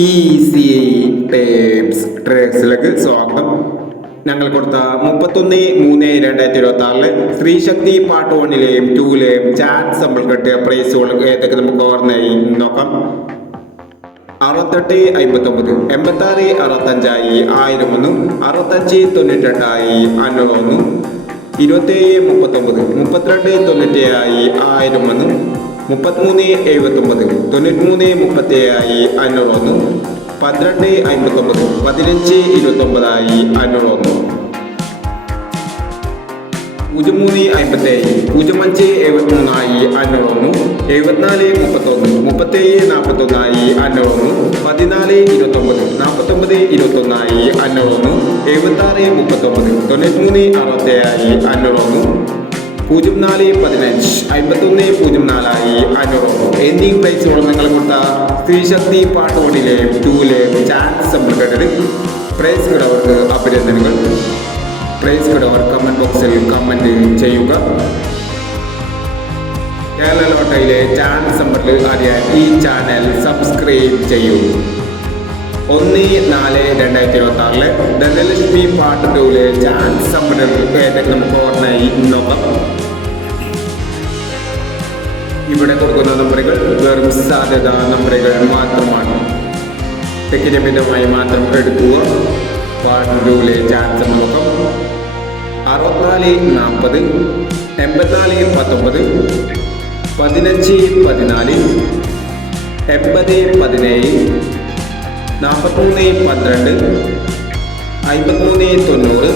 Easy tapes ട്രേഡ്സിലേക്ക് സ്വാഗതം. ഞങ്ങൾ കൊടുത്ത 31/3/2026 സ്ത്രീശക്തി പാർട്ട് 1-ലെയും 2-ലെയും ചാൻസ് നമ്മൾ കിട്ടിയ പ്രൈസുകൾ ഏതൊക്കെ നമുക്ക് ഓർമ്മയായി നോക്കാം. 68 59, 86 65 1001, 65 92 501, 27 39, 32 97 1001, 33 79, 93 37 501, 12 59, 15 29 501, 03 57, 05 73 501, 74 31, 37 41 501, 14 29, 49 21 501, 76 39, 93 67 501, 04 15, 51 04 501 എന്നീ പ്രൈസുകൾ നിങ്ങൾ കൊടുത്ത സ്ത്രീശക്തി പാർട്ട് 1-ലെയും 2-ലെയും ചാൻസ് നമ്മൾ കേട്ടത്. പ്രൈസ് കിടവർക്ക് അഭിനന്ദനങ്ങൾ. പ്രൈസ് കിടവർ കമന്റ് ബോക്സിൽ കമന്റ് ചെയ്യുക. കേരള ലോട്ടറിയിലെ ചാൻസ് നമ്പറിൽ അറിയാൻ ഈ ചാനൽ സബ്സ്ക്രൈബ് ചെയ്യൂ. 1/4/2026 ധനലക്ഷ്മി പാർട്ട് 2-ലെ ചാൻസ് നമ്പറിൽ ഏതൊക്കെ നമുക്ക് ഓർമ്മയായി നോക്കാം. ഇവിടെ കൊടുക്കുന്ന നമ്പറുകൾ വെറും സാധ്യത നമ്പറുകൾ മാത്രമാണ്. തെക്കിരമിതമായി മാത്രം എടുക്കുക. പാർട്ട് 2-ലെ ചാൻസ് നോക്കാം. 64 40, 84 19, 15 14, 80 17, 43 12, 53 90, 94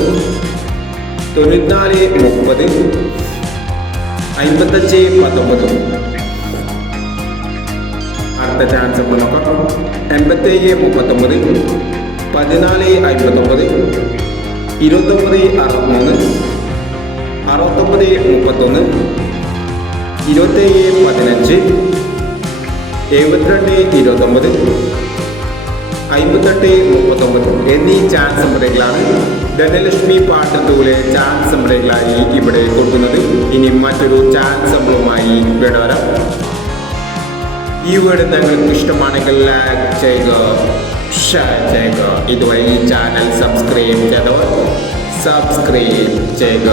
30, 55 19. അടുത്ത ചാൻസ് നമ്മൾ നോക്കാം. 87 39, 14 59, 29 63, 69 31, 27 15, 72 29, 58 39 എന്നീ ചാൻസ് നമ്പറുകളാണ് ധനലക്ഷ്മി പാർട്ട് 2-ലെ ചാൻസ് നമ്പറുകളായി ഇവിടെ കൊടുക്കുന്നത്. ഇനി മറ്റൊരു ചാൻസ് നമ്പറുമായി ഇവിടെ വരാം. ഈ വീഡിയോ നിങ്ങൾക്ക് ഇഷ്ടമാണെങ്കിൽ ലൈക്ക് ചെയ്യുക, ഷെയർ ചെയ്യുക. ഇതുവരെ ഈ ചാനൽ സബ്സ്ക്രൈബ് ചെയ്തവർ സബ്സ്ക്രൈബ് ചെയ്യുക.